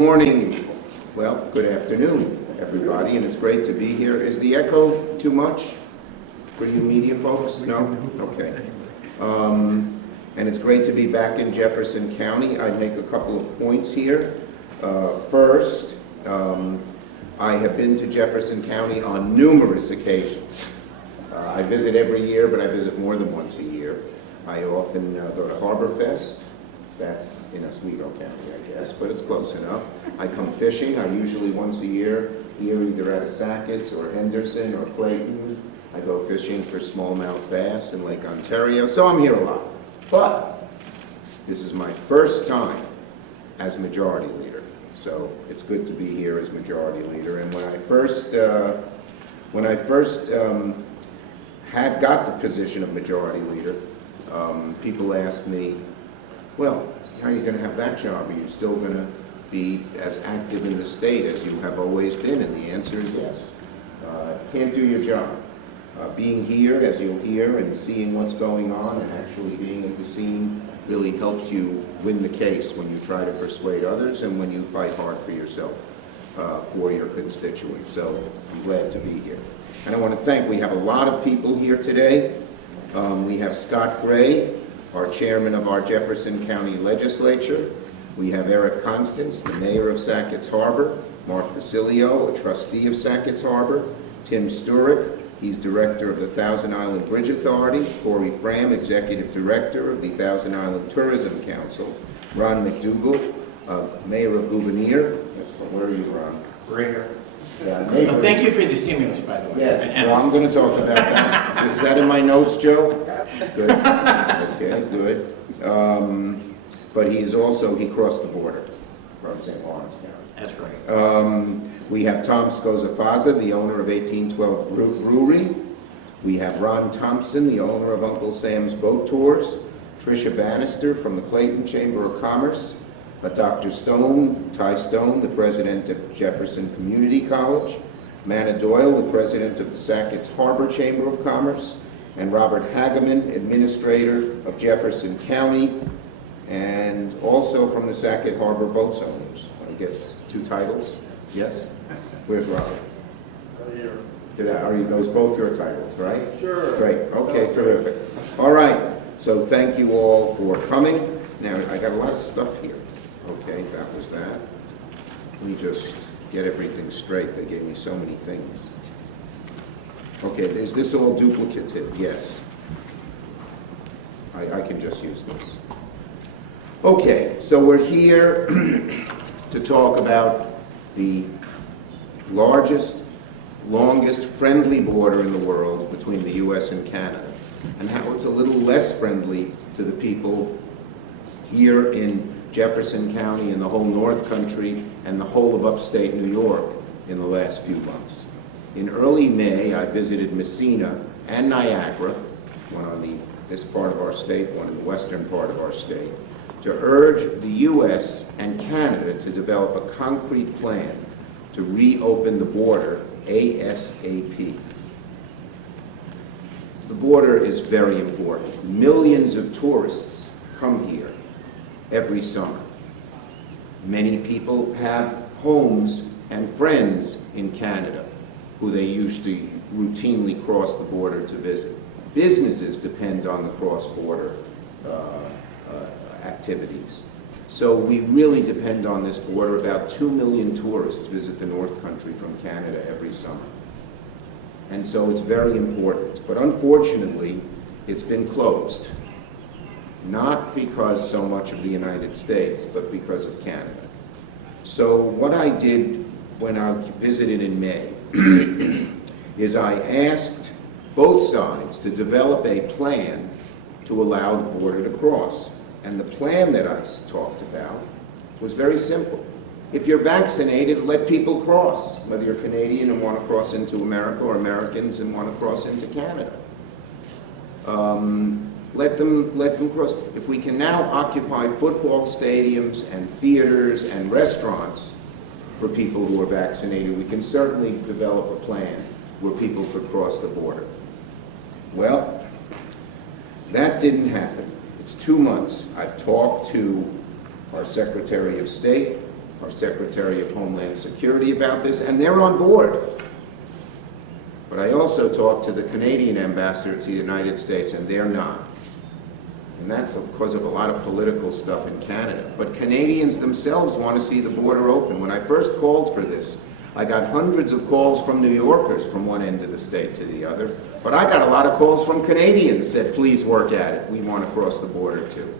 Morning. Well, good afternoon, everybody, and it's great to be here. Is the echo too much for you media folks? No? Okay. And it's great to be back in Jefferson County. I'd make a couple of points here. First, I have been to Jefferson County on numerous occasions. I visit every year, but I visit more than once a year. I often go to Harbor Fest. That's in Oswego County, I guess, but it's close enough. I come fishing. I usually once a year here, either at Sackett's or Henderson or Clayton. I go fishing for smallmouth bass in Lake Ontario, so I'm here a lot. But this is my first time as majority leader, so it's good to be here as majority leader. And when I first had got the position of majority leader, people asked me, well, how are you going to have that job? Are you still going to be as active in the state as you have always been? And the answer is yes. Can't do your job. Being here, as you'll hear, and seeing what's going on and actually being at the scene really helps you win the case when you try to persuade others and when you fight hard for yourself, for your constituents. So I'm glad to be here. And I want to thank, we have a lot of people here today. We have Scott Gray, our chairman of our Jefferson County Legislature. We have Eric Constance, the mayor of Sackett's Harbor, Mark Basilio, a trustee of Sackett's Harbor, Tim Sturek, he's director of the Thousand Island Bridge Authority, Corey Fram, executive director of the Thousand Island Tourism Council, Ron McDougall, mayor of Gouverneur. That's from where are you, Ron? Greater. Well, thank you for the stimulus, by the way. Yes, well, I'm going to talk about that. Is that in my notes, Joe? Good. Okay, good. But he crossed the border from St. Lawrence County. That's right. We have Tom Scozafaza, the owner of 1812 Brewery. We have Ron Thompson, the owner of Uncle Sam's Boat Tours. Tricia Bannister from the Clayton Chamber of Commerce. Dr. Stone, Ty Stone, the president of Jefferson Community College. Manna Doyle, the president of the Sackett's Harbor Chamber of Commerce. And Robert Hageman, administrator of Jefferson County, and also from the Sackett Harbor Boats Owners. I guess 2 titles? Yes? Where's Robert? Here. Are those both your titles, right? Sure. Great. Okay, terrific. All right. So thank you all for coming. Now, I got a lot of stuff here. Okay, that was that. Let me just get everything straight. They gave me so many things. Okay, is this all duplicative? Yes. I can just use this. Okay, so we're here to talk about the largest, longest friendly border in the world between the U.S. and Canada, and how it's a little less friendly to the people here in Jefferson County and the whole North Country and the whole of upstate New York in the last few months. In early May, I visited Messina and Niagara, one on this part of our state, one in the western part of our state, to urge the U.S. and Canada to develop a concrete plan to reopen the border ASAP. The border is very important. Millions of tourists come here every summer. Many people have homes and friends in Canada who they used to routinely cross the border to visit. Businesses depend on the cross-border activities. So we really depend on this border. About 2 million tourists visit the North Country from Canada every summer. And so it's very important. But unfortunately, it's been closed. Not because so much of the United States, but because of Canada. So what I did when I visited in May is I asked both sides to develop a plan to allow the border to cross. And the plan that I talked about was very simple. If you're vaccinated, let people cross, whether you're Canadian and want to cross into America or Americans and want to cross into Canada. Let them cross. If we can now occupy football stadiums and theaters and restaurants for people who are vaccinated, we can certainly develop a plan where people could cross the border. Well, that didn't happen. It's 2 months. I've talked to our Secretary of State. our Secretary of Homeland Security about this, and they're on board. But I also talked to the Canadian ambassador to the United States, and they're not. And that's because of a lot of political stuff in Canada. But Canadians themselves want to see the border open. When I first called for this, I got hundreds of calls from New Yorkers from one end of the state to the other. But I got a lot of calls from Canadians that said, please work at it. We want to cross the border too.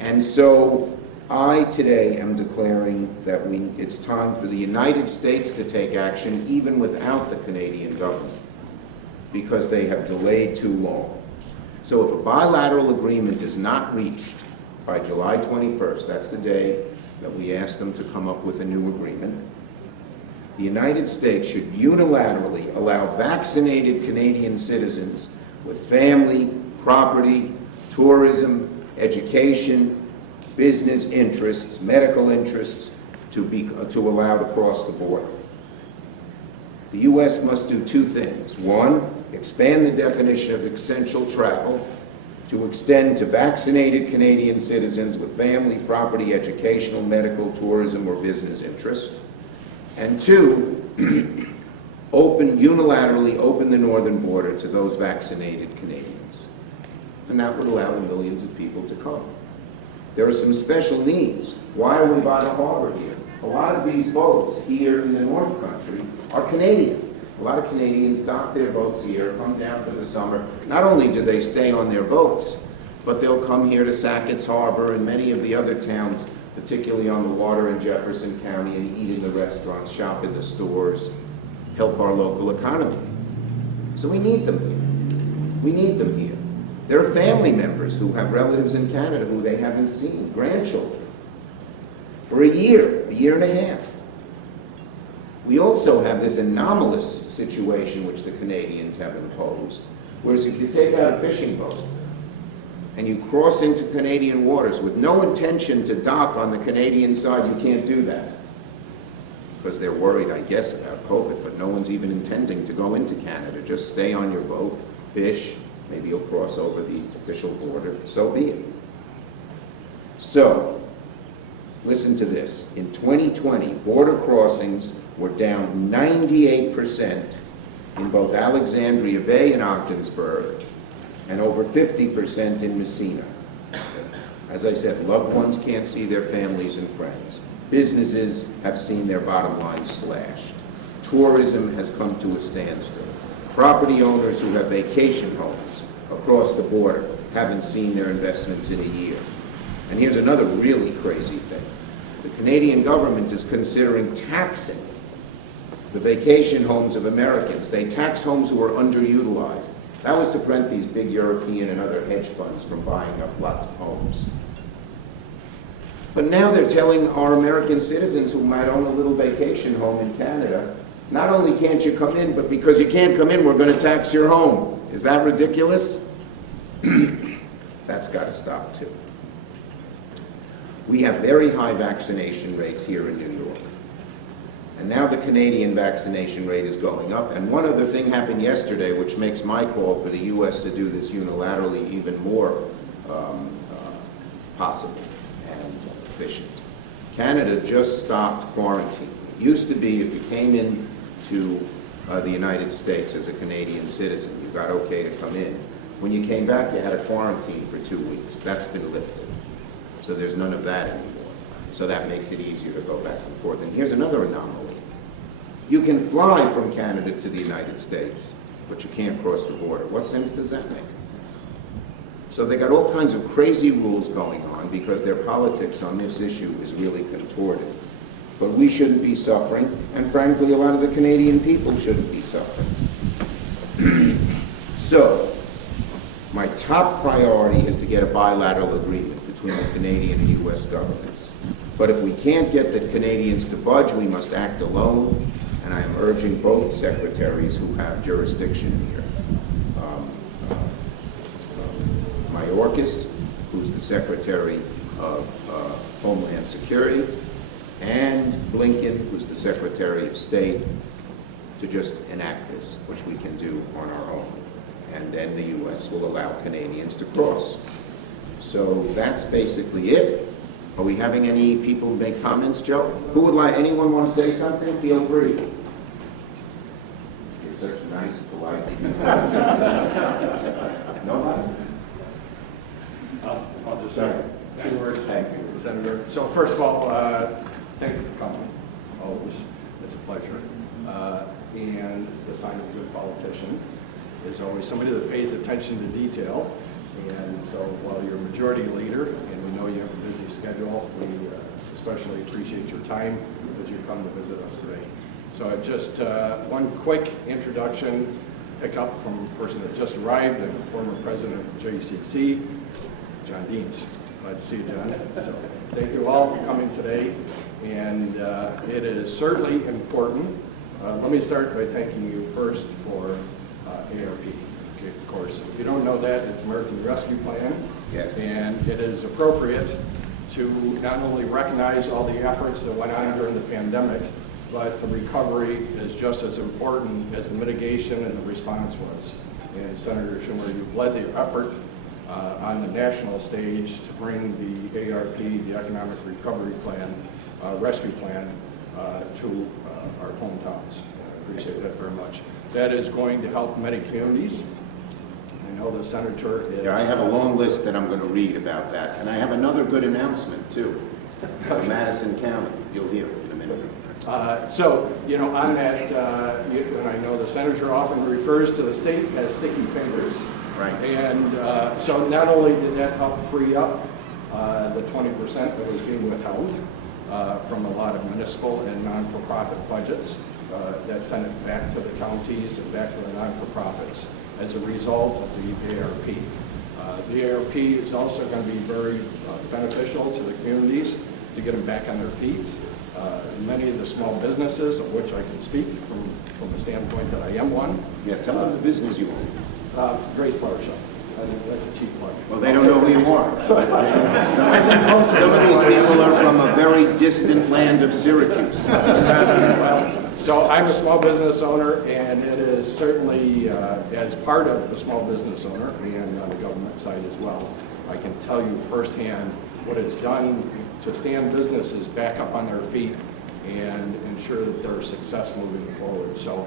And so I today am declaring that it's time for the United States to take action even without the Canadian government, because they have delayed too long. So if a bilateral agreement is not reached by July 21st, that's the day that we asked them to come up with a new agreement, the United States should unilaterally allow vaccinated Canadian citizens with family, property, tourism, education, business interests, medical interests to allow to cross the border. The U.S. must do two things. One, expand the definition of essential travel to extend to vaccinated Canadian citizens with family, property, educational, medical, tourism, or business interests. And two, unilaterally open the northern border to those vaccinated Canadians. And that would allow the millions of people to come. There are some special needs. Why are we by the harbor here? A lot of these boats here in the North Country are Canadian. A lot of Canadians dock their boats here, come down for the summer. Not only do they stay on their boats, but they'll come here to Sackett's Harbor and many of the other towns, particularly on the water in Jefferson County, and eat in the restaurants, shop in the stores, help our local economy. So we need them here. We need them here. There are family members who have relatives in Canada who they haven't seen, grandchildren, for a year and a half. We also have this anomalous situation which the Canadians have imposed, whereas if you take out a fishing boat and you cross into Canadian waters with no intention to dock on the Canadian side, you can't do that. Because they're worried, I guess, about COVID, but no one's even intending to go into Canada. Just stay on your boat, fish, maybe you'll cross over the official border, so be it. So, listen to this. In 2020, border crossings were down 98% in both Alexandria Bay and Ogdensburg, and over 50% in Messina. As I said, loved ones can't see their families and friends. Businesses have seen their bottom lines slashed. Tourism has come to a standstill. Property owners who have vacation homes across the border haven't seen their investments in a year. And here's another really crazy thing. The Canadian government is considering taxing the vacation homes of Americans. They tax homes who are underutilized. That was to prevent these big European and other hedge funds from buying up lots of homes. But now they're telling our American citizens who might own a little vacation home in Canada, not only can't you come in, but because you can't come in, we're going to tax your home. Is that ridiculous? That's got to stop too. We have very high vaccination rates here in New York. And now the Canadian vaccination rate is going up. And one other thing happened yesterday, which makes my call for the U.S. to do this unilaterally even more possible and efficient. Canada just stopped quarantine. It used to be if you came in to the United States as a Canadian citizen, you got okay to come in. When you came back, you had a quarantine for 2 weeks. That's been lifted. So there's none of that anymore. So that makes it easier to go back and forth. And here's another anomaly. You can fly from Canada to the United States, but you can't cross the border. What sense does that make? So they got all kinds of crazy rules going on because their politics on this issue is really contorted. But we shouldn't be suffering, and frankly, a lot of the Canadian people shouldn't be suffering. So, my top priority is to get a bilateral agreement between the Canadian and U.S. governments. But if we can't get the Canadians to budge, we must act alone, and I am urging both secretaries who have jurisdiction here. Mayorkas, who's the Secretary of Homeland Security, and Blinken, who's the Secretary of State, to just enact this, which we can do on our own. And then the U.S. will allow Canadians to cross. So that's basically it. Are we having any people make comments, Joe? Who would like, anyone want to say something? Feel free. You're such a nice, polite. Nobody? I'll just say a few words. Thank you. Senator. So first of all, thank you for coming. Always, it's a pleasure. And the sign of a good politician is always somebody that pays attention to detail. And so while you're a majority leader, and we know you have a busy schedule, we especially appreciate your time that you come to visit us today. So just one quick introduction, pick up from a person that just arrived, and former president of JCC, John Deans. Glad to see you, John. So thank you all for coming today, and it is certainly important. Let me start by thanking you first for ARP. Okay, of course, if you don't know that, it's American Rescue Plan. Yes. And it is appropriate to not only recognize all the efforts that went on during the pandemic, but the recovery is just as important as the mitigation and the response was. And Senator Schumer, you've led the effort on the national stage to bring the ARP, the Economic Recovery Plan, Rescue Plan, to our hometowns. I appreciate that very much. That is going to help many communities. I know the senator is... Yeah, I have a long list that I'm going to read about that. And I have another good announcement, too, from Madison County. You'll hear in a minute. So, you know, on that, and I know the senator often refers to the state as sticky fingers. Right. And so not only did that help free up the 20% that was being withheld from a lot of municipal and non-for-profit budgets, that sent it back to the counties and back to the non-for-profits as a result of the ARP. The ARP is also going to be very beneficial to the communities to get them back on their feet. Many of the small businesses, of which I can speak from the standpoint that I am one. Yeah, tell them the business you own. Grace Flower Shop. I think that's a cheap plug. Well, they don't know who you are. Some of these people are from a very distant land of Syracuse. Well, so I'm a small business owner, and it is certainly, as part of the small business owner and on the government side as well, I can tell you firsthand what it's done to stand businesses back up on their feet and ensure that their success moving forward. So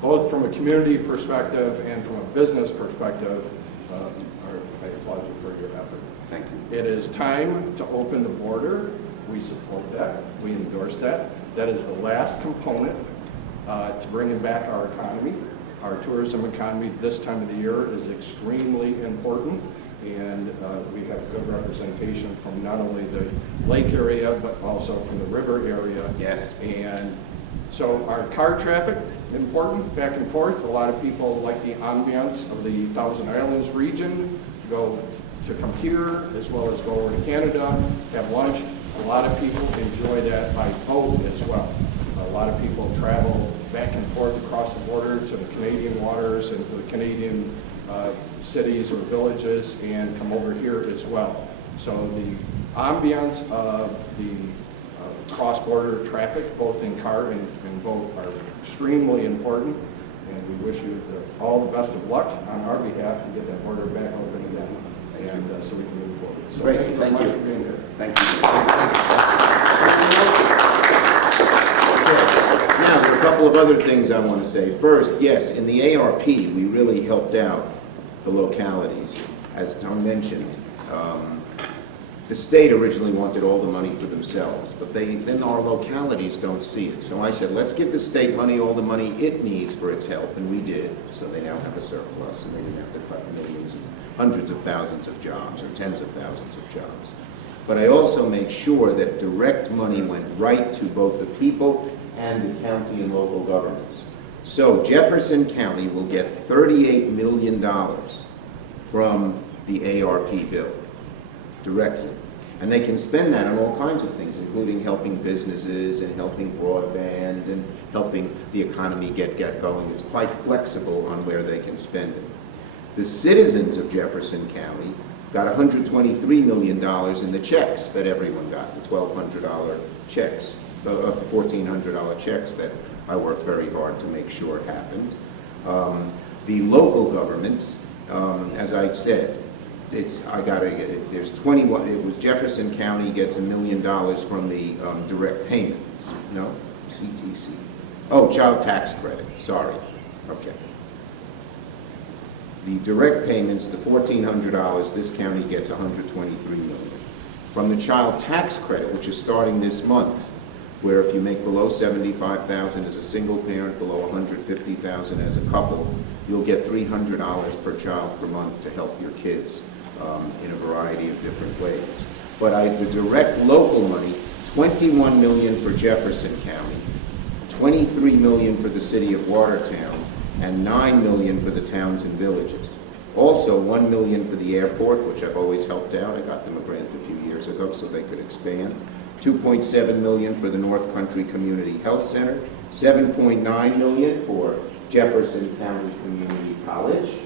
both from a community perspective and from a business perspective, I applaud you for your effort. Thank you. It is time to open the border. We support that. We endorse that. That is the last component to bringing back our economy. Our tourism economy this time of the year is extremely important, and we have good representation from not only the lake area, but also from the river area. Yes. And so our car traffic, important, back and forth. A lot of people like the ambiance of the Thousand Islands region, to come here, as well as go over to Canada, have lunch. A lot of people enjoy that by boat as well. A lot of people travel back and forth across the border to the Canadian waters and to the Canadian cities or villages and come over here as well. So the ambiance of the cross-border traffic, both in car and boat, are extremely important, and we wish you all the best of luck on our behalf to get that border back open again, and so we can move forward. So Great, thank you thank very you. much for being here. Thank you. Now, there are a couple of other things I want to say. First, yes, in the ARP, we really helped out the localities. As Tom mentioned, the state originally wanted all the money for themselves, but then our localities don't see it. So I said, let's give the state money, all the money it needs for its help, and we did. So they now have a surplus, and they didn't have to cut millions and hundreds of thousands of jobs, or tens of thousands of jobs. But I also make sure that direct money went right to both the people and the county and local governments. So Jefferson County will get $38 million from the ARP bill directly. And they can spend that on all kinds of things, including helping businesses and helping broadband and helping the economy get going. It's quite flexible on where they can spend it. The citizens of Jefferson County got $123 million in the checks that everyone got, the $1,200 checks, the $1,400 checks that I worked very hard to make sure happened. The local governments, as I said, there's 21, it was Jefferson County gets $1 million from the direct payments, no? CTC. Oh, child tax credit, sorry. Okay. The direct payments, the $1,400, this county gets $123 million. From the child tax credit, which is starting this month, where if you make below $75,000 as a single parent, below $150,000 as a couple, you'll get $300 per child per month to help your kids in a variety of different ways. But the direct local money, $21 million for Jefferson County, $23 million for the city of Watertown, and $9 million for the towns and villages. Also, $1 million for the airport, which I've always helped out. I got them a grant a few years ago so they could expand. $2.7 million for the North Country Community Health Center, $7.9 million for Jefferson County Community College,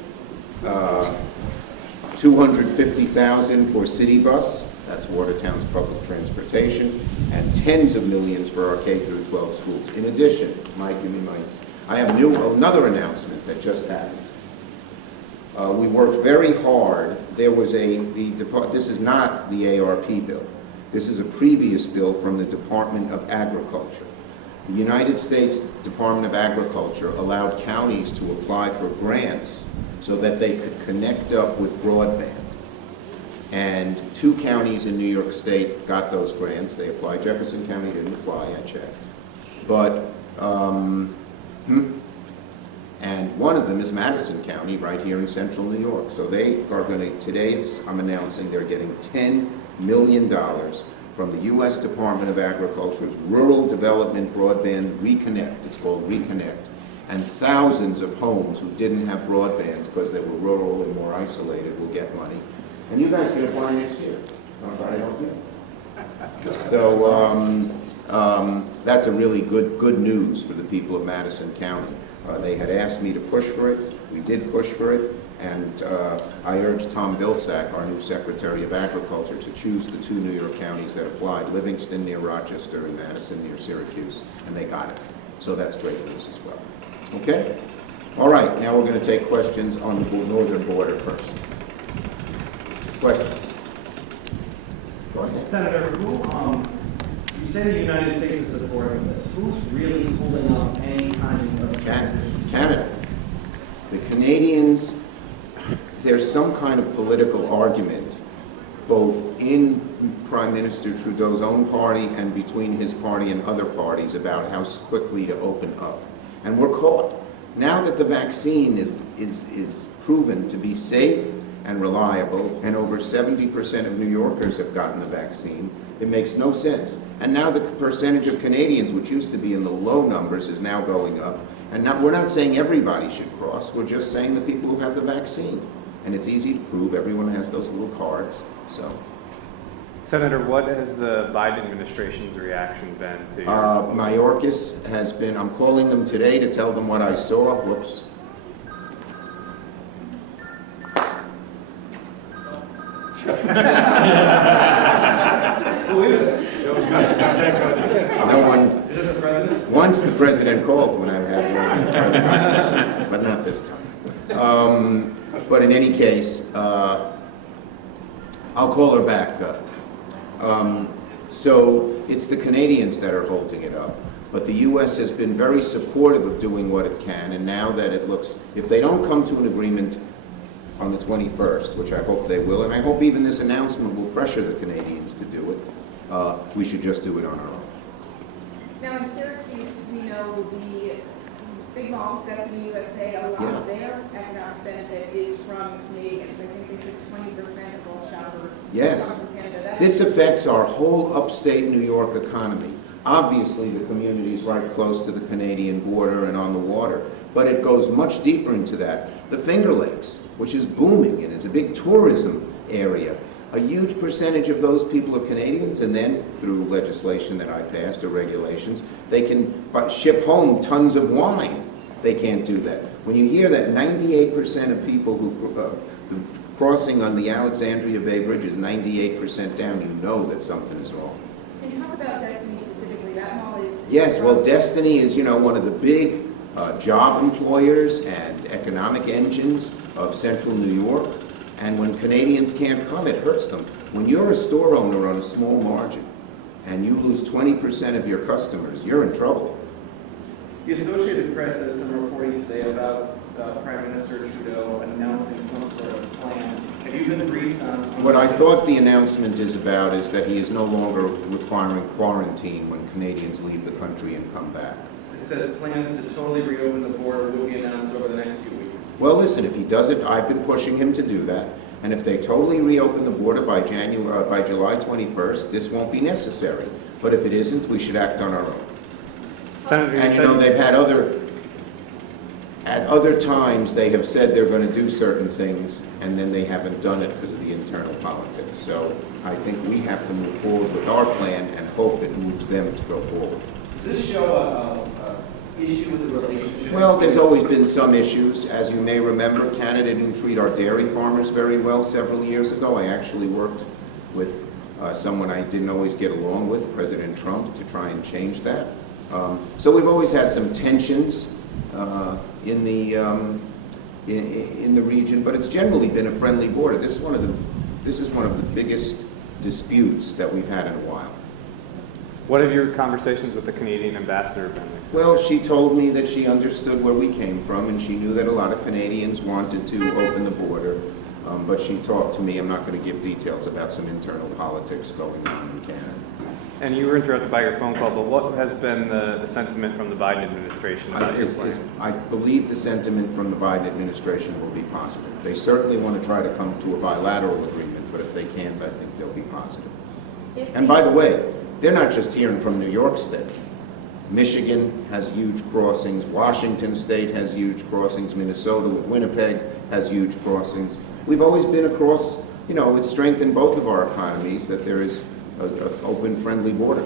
$250,000 for City Bus, that's Watertown's public transportation, and tens of millions for our K through 12 schools. In addition, Mike, give me Mike, I have another announcement that just happened. We worked very hard. There was this is not the ARP bill. This is a previous bill from the Department of Agriculture. The United States Department of Agriculture allowed counties to apply for grants so that they could connect up with broadband. And 2 counties in New York State got those grants. They applied. Jefferson County didn't apply, I checked. But, and one of them is Madison County, right here in central New York. So they are going to, today I'm announcing they're getting $10 million from the U.S. Department of Agriculture's Rural Development Broadband Reconnect. It's called Reconnect. And thousands of homes who didn't have broadband because they were rural and more isolated will get money. And you guys can apply next year. I don't think. So that's a really good news for the people of Madison County. They had asked me to push for it. We did push for it. And I urged Tom Vilsack, our new Secretary of Agriculture, to choose the 2 New York counties that applied, Livingston near Rochester and Madison near Syracuse, and they got it. So that's great news as well. Okay? All right, now we're going to take questions on the northern border first. Questions? Go ahead. Senator, you say the United States is supporting this. Who's really holding up any kind of Canada. The Canadians, there's some kind of political argument both in Prime Minister Trudeau's own party and between his party and other parties about how quickly to open up. And we're caught. Now that the vaccine is proven to be safe and reliable, and over 70% of New Yorkers have gotten the vaccine, it makes no sense. And now the percentage of Canadians, which used to be in the low numbers, is now going up. And now, we're not saying everybody should cross, we're just saying the people who have the vaccine. And it's easy to prove, everyone has those little cards, so. Senator, what has the Biden administration's reaction been to your... Mayorkas has been, I'm calling them today to tell them what I saw, whoops. Who is it? No one. Is it the president? Once the president called when I had one of these presidents, but not this time. But in any case, I'll call her back. So it's the Canadians that are holding it up. But the U.S. has been very supportive of doing what it can, and now that it looks, if they don't come to an agreement on the 21st, which I hope they will, and I hope even this announcement will pressure the Canadians to do it, we should just do it on our own. Now in Syracuse, we know the big mall, Destiny USA, a lot of their economic benefit is from Canadians. I think they said 20% of all shoppers Yes. come from Canada. This affects our whole upstate New York economy. Obviously, the community is right close to the Canadian border and on the water, but it goes much deeper into that. The Finger Lakes, which is booming, and it's a big tourism area. A huge percentage of those people are Canadians, and then through legislation that I passed or regulations, they can ship home tons of wine. They can't do that. When you hear that 98% of people who the crossing on the Alexandria Bay Bridge is 98% down, you know that something is wrong. Can you talk about Destiny specifically? That mall is... Yes, well, Destiny is, you know, one of the big job employers and economic engines of central New York. And when Canadians can't come, it hurts them. When you're a store owner on a small margin and you lose 20% of your customers, you're in trouble. The Associated Press has some reporting today about Prime Minister Trudeau announcing some sort of plan. Have you been briefed on What I thought the announcement is about is that he is no longer requiring quarantine when Canadians leave the country and come back. It says plans to totally reopen the border will be announced over the next few weeks. Well, listen, if he does it, I've been pushing him to do that. And if they totally reopen the border by July 21st, this won't be necessary. But if it isn't, we should act on our own. Senator, And you know, they've had at other times, they have said they're going to do certain things, and then they haven't done it because of the internal politics. So I think we have to move forward with our plan and hope it moves them to go forward. Does this show a issue with the relationship? Well, there's always been some issues. As you may remember, Canada didn't treat our dairy farmers very well several years ago. I actually worked with someone I didn't always get along with, President Trump, to try and change that. So we've always had some tensions in the region, but it's generally been a friendly border. This is one of the biggest disputes that we've had in a while. what have your conversations with the Canadian ambassador been? Well, she told me that she understood where we came from, and she knew that a lot of Canadians wanted to open the border, but she talked to me, I'm not going to give details about some internal politics going on in Canada. And you were interrupted by your phone call, but what has been the sentiment from the Biden administration about your plan? I believe the sentiment from the Biden administration will be positive. They certainly want to try to come to a bilateral agreement, but if they can't, I think they'll be positive. And by the way, they're not just hearing from New York State. Michigan has huge crossings, Washington State has huge crossings, Minnesota with Winnipeg has huge crossings. We've always been across, you know, it's strengthened both of our economies that there is an open, friendly border.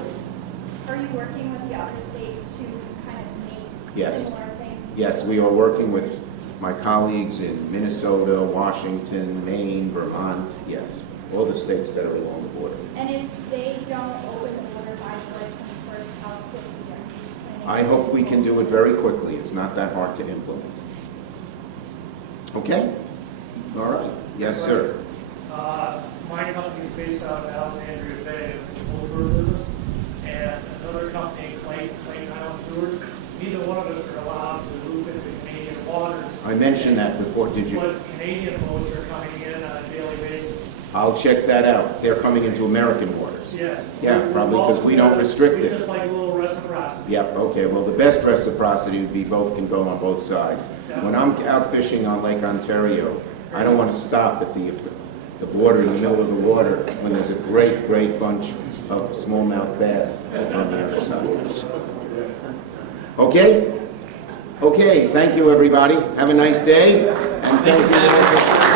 Are you working with the other states to kind of make Yes. similar things? Yes, we are working with my colleagues in Minnesota, Washington, Maine, Vermont, yes, all the states that are along the border. And if they don't open the border by July 21st, how quickly are you planning? I to hope we move can do it forward? very quickly. It's not that hard to implement. Okay? All right. Yes, sir. My company is based out of Alexandria Bay, in the Woolworth business, and another company, Clayton Island Tours. Neither one of us are allowed to loop into Canadian waters. I mentioned that before, did you? But Canadian boats are coming in on a daily basis. I'll check that out. They're coming into American waters. Yes. Yeah, probably because we don't restrict it. Just like a little reciprocity. Yep, okay. Well, the best reciprocity would be both can go on both sides. When I'm out fishing on Lake Ontario, I don't want to stop at the border in the middle of the water when there's a great, great bunch of smallmouth bass on the other side. Okay? Okay, thank you, everybody. Have a nice day, and thank you.